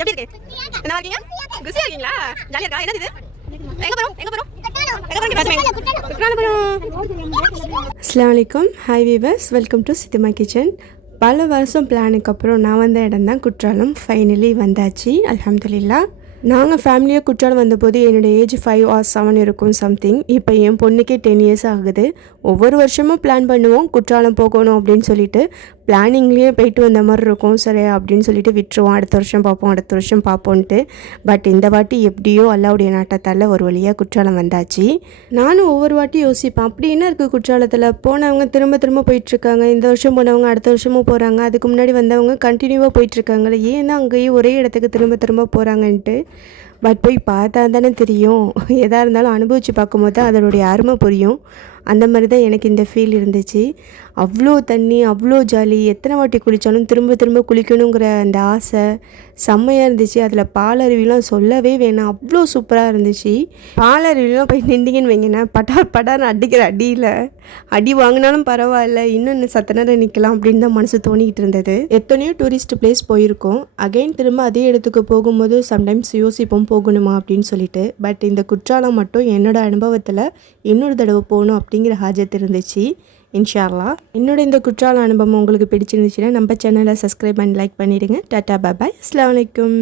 எப்படி இருக்கு? என்ன இருக்கீங்க? குசியா இருக்கீங்களா? ஜாலியா இருக்கா? என்னது இது? எங்க போறோம்? எங்க போறோம்? எங்க போறோம்? அஸ்ஸலாமு அலைக்கும். Hi viewers, welcome to Chithima kitchen. பல வருஷம் பிளானுக்கு அப்புறம் நான் வந்த இடம் தான் குற்றாலம். ஃபைனலி வந்தாச்சு, அல்ஹம்துலில்லாஹ். நாங்கள் ஃபேமிலியாக குற்றாலம் வந்தபோது என்னோடய ஏஜ் 5 or 7 இருக்கும் சம்திங். இப்போ என் பொண்ணுக்கே 10 years ஆகுது. ஒவ்வொரு வருஷமும் பிளான் பண்ணுவோம் குற்றாலம் போகணும் அப்படின்னு சொல்லிட்டு. பிளானிங்லேயே போயிட்டு வந்த மாதிரி இருக்கும். சரி அப்படின்னு சொல்லிட்டு விட்டுருவோம், அடுத்த வருஷம் பார்ப்போன்ட்டு. பட் இந்த வாட்டி எப்படியோ அல்லாவுடைய நாட்டத்தால் ஒரு வழியாக குற்றாலம் வந்தாச்சு. நானும் ஒவ்வொரு வாட்டி யோசிப்பேன், அப்படி என்ன இருக்குது குற்றாலத்தில்? போனவங்க திரும்ப போயிட்டுருக்காங்க, இந்த வருஷம் போனவங்க அடுத்த வருஷமும் போகிறாங்க, அதுக்கு முன்னாடி வந்தவங்க கண்டினியூவாக போயிட்டுருக்காங்களே, ஏன் தான் அங்கேயும் ஒரே இடத்துக்கு திரும்ப போகிறாங்கன்ட்டு. பட் போய் பார்த்தா தானே தெரியும். எதாக இருந்தாலும் அனுபவித்து பார்க்கும்போது தான் அதனுடைய அருமை புரியும். அந்த மாதிரி தான் எனக்கு இந்த ஃபீல் இருந்துச்சு. அவ்வளோ தண்ணி, அவ்வளோ ஜாலி. எத்தனை வாட்டி குளித்தாலும் திரும்ப குளிக்கணுங்கிற அந்த ஆசை செம்மையாக இருந்துச்சு. அதில் பாலருவிலாம் சொல்லவே வேணாம், அவ்வளோ சூப்பராக இருந்துச்சு. பாலருவிலாம் போய் நின்றீங்கன்னு வைங்கண்ணா, படார்னு அடிக்கிற அடி வாங்கினாலும் பரவாயில்ல, இன்னும் சத்த நேரம் நிற்கலாம் அப்படின்னு தான் மனசு தோணிக்கிட்டு இருந்தது. எத்தனையோ டூரிஸ்ட் பிளேஸ் போயிருக்கோம், அகைன் திரும்ப அதே இடத்துக்கு போகும்போது சம்டைம்ஸ் யோசிப்போம் போகணுமா அப்படின்னு சொல்லிட்டு. பட் இந்த குற்றாலம் மட்டும் என்னோடய அனுபவத்தில் இன்னொரு தடவை போகணும் அப்படிங்கிற ஹாஜத் இருந்துச்சு. இன்ஷா அல்லாஹ். என்னோட இந்த குற்றால அனுபவம் உங்களுக்கு பிடிச்சிருந்துச்சுன்னா நம்ம சேனலை சப்ஸ்கிரைப் பண்ணி லைக் பண்ணிவிடுங்க. டாட்டா பாய், அஸ்ஸலாமு அலைக்கும்.